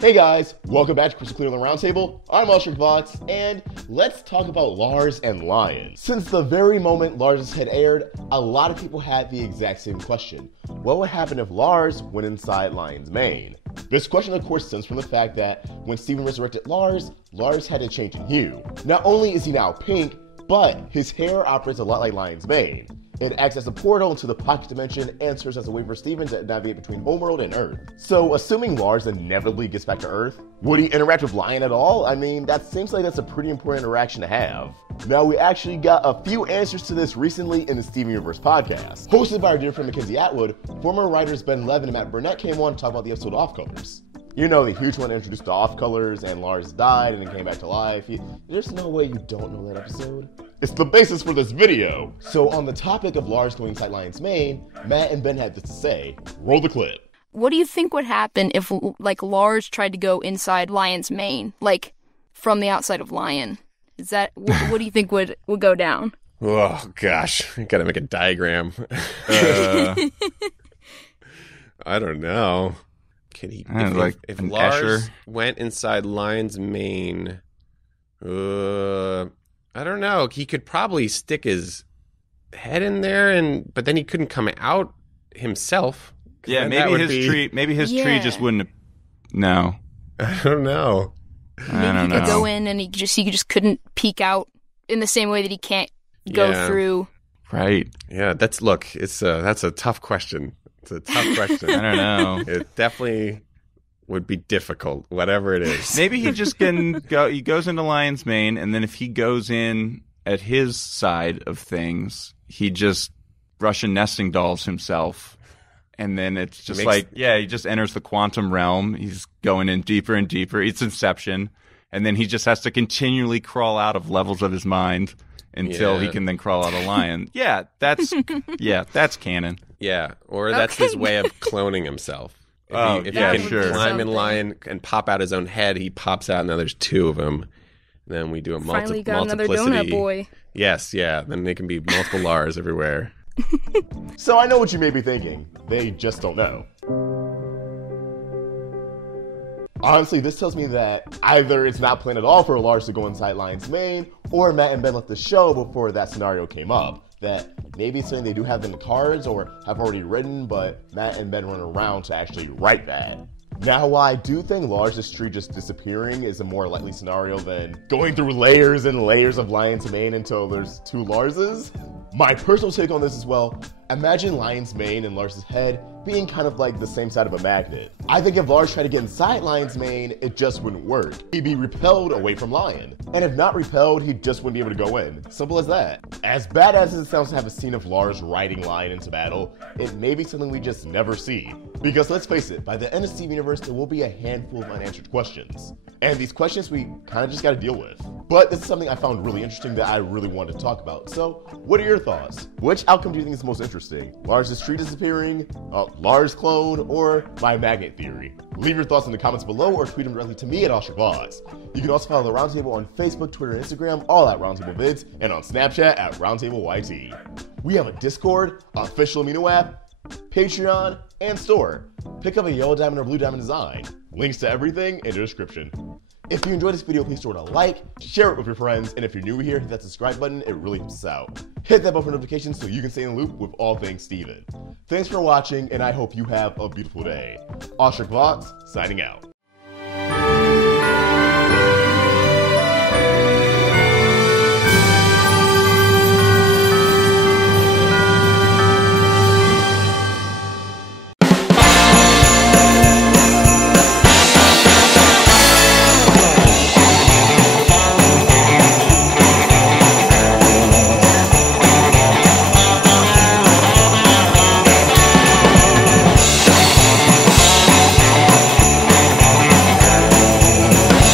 Hey guys, welcome back to Crystal Clear on the Roundtable. I'm Oshrik Vox, and let's talk about Lars and Lion. Since the very moment Lars' head aired, a lot of people had the exact same question. What would happen if Lars went inside Lion's mane? This question of course stems from the fact that when Steven resurrected Lars, Lars had a change in hue. Not only is he now pink, but his hair operates a lot like Lion's mane. It acts as a portal into the pocket dimension and serves as a way for Steven to navigate between Homeworld and Earth. So, assuming Lars inevitably gets back to Earth, would he interact with Lion at all? I mean, that seems like that's a pretty important interaction to have. Now, we actually got a few answers to this recently in the Steven Universe podcast. Hosted by our dear friend Mackenzie Atwood, former writers Ben Levin and Matt Burnett came on to talk about the episode Off Colors. You know, the huge one that introduced the Off Colors and Lars died and then came back to life. There's no way you don't know that episode. It's the basis for this video. So on the topic of Lars going inside Lion's mane, Matt and Ben had this to say. Roll the clip. What do you think would happen if, like, Lars tried to go inside Lion's mane? Like, from the outside of Lion? Is that, what do you think would go down? Oh, gosh. I gotta make a diagram. I don't know. Can he, if Lars went inside Lion's mane, I don't know. He could probably stick his head in there, but then he couldn't come out himself. Yeah, maybe his tree just wouldn't. No, I don't know. Maybe he could go in and he just couldn't peek out in the same way that he can't go through. Right. Yeah, that's a tough question. It's a tough question. I don't know. It definitely would be difficult, whatever it is. Maybe he just can go. He goes into Lion's mane, and then if he goes in at his side of things, he just Russian nesting dolls himself, and then it's just he just enters the quantum realm. He's going in deeper and deeper. It's Inception, and then he just has to continually crawl out of levels of his mind until he can then crawl out of Lion. Yeah, that's canon. Yeah, or that's his way of cloning himself. If he can climb in Lion and pop out his own head, he pops out, and now there's two of them. Then we do a Finally got multiplicity. Another donut boy. Yes, yeah. Then they can be multiple Lars everywhere. So I know what you may be thinking. They just don't know. Honestly, this tells me that either it's not planned at all for Lars to go inside Lion's mane, or Matt and Ben left the show before that scenario came up. That maybe it's something they do have in the cards or have already written, but Matt and Ben run around to actually write that. Now, while I do think Lars' tree just disappearing is a more likely scenario than going through layers and layers of Lion's mane until there's two Larses, my personal take on this as well, imagine Lion's mane and Lars' head being kind of like the same side of a magnet. I think if Lars tried to get inside Lion's mane, it just wouldn't work. He'd be repelled away from Lion. And if not repelled, he just wouldn't be able to go in. Simple as that. As badass as it sounds to have a scene of Lars riding Lion into battle, it may be something we just never see. Because let's face it, by the end of Steven Universe, there will be a handful of unanswered questions. And these questions we kind of just gotta deal with. But this is something I found really interesting that I really wanted to talk about. So, what are your thoughts? Which outcome do you think is most interesting? Lars' tree disappearing, Lars clone, or my magnet theory? Leave your thoughts in the comments below or tweet them directly to me at OshrickVox. You can also follow the Roundtable on Facebook, Twitter, and Instagram, all at Roundtable Vids, and on Snapchat at RoundtableYT. We have a Discord, official Amino app, Patreon, and store. Pick up a yellow diamond or blue diamond design. Links to everything in the description. If you enjoyed this video, please throw it a like, share it with your friends, and if you're new here, hit that subscribe button, it really helps us out. Hit that bell for notifications so you can stay in the loop with all things Steven. Thanks for watching, and I hope you have a beautiful day. Oshrik Vox, signing out.